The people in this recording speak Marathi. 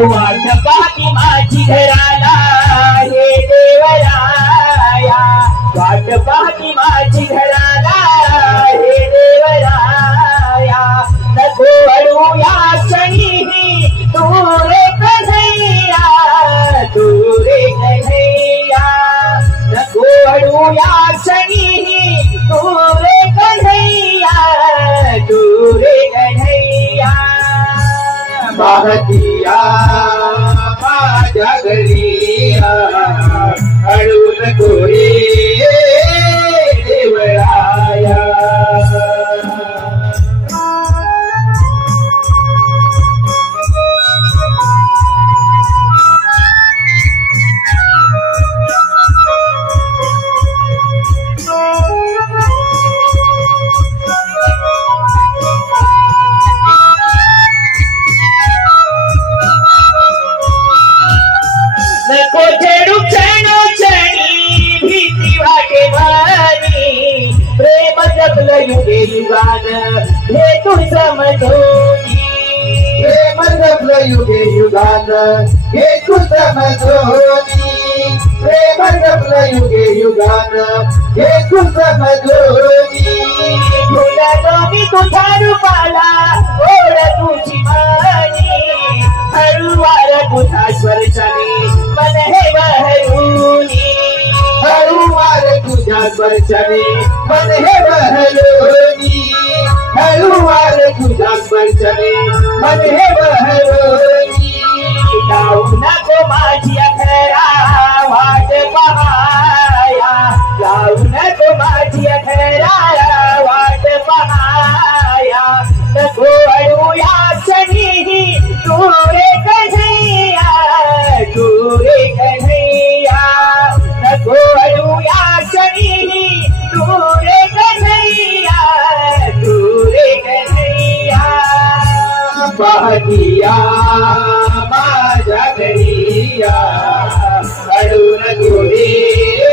वाट पाहती माझी घराला हे देवराया, वाट पाहती माझी घराला हे देवराया, नको अडू या क्षणी तू रे कन्हैया, तू रे कन्हैया, नको अडू या क्षणी तू रे कन्हैया, तू रे कन्हैया. पाहतिया माझ्या घरी अडू नको रे देवराया. नको छेडू क्षणोक्षणी भीती वाटे मनी, प्रेम जपलं युगे युगान हे तू समजोनी, प्रेम जपलं युगे युगान हे तू समजोनी, प्रेम जपलं युगे युगान हे तू समजोनी. फुललो मी तुझ्या रूपाला ओढ तुझी मनी, हळूवार तुझा स्पर्शाने मन हे बहरूनी, हळूवार तुझ्या स्पर्शाने मन हे बहलोनी, हळूवार तुझ्या स्पर्शाने मन हे बहलोनी. जाऊ नको माझी अखरा वाट पहाया, जाऊ नको माझी अखरा वाट पहाया, नको अडू या क्षणी तू रे कन्हैया, तू रे कन्हैया, नको अडू या क्षणी तू रे कन्हैया, तू रे कन्हैया. पाहतिया माझ्या घरी अडू नको रे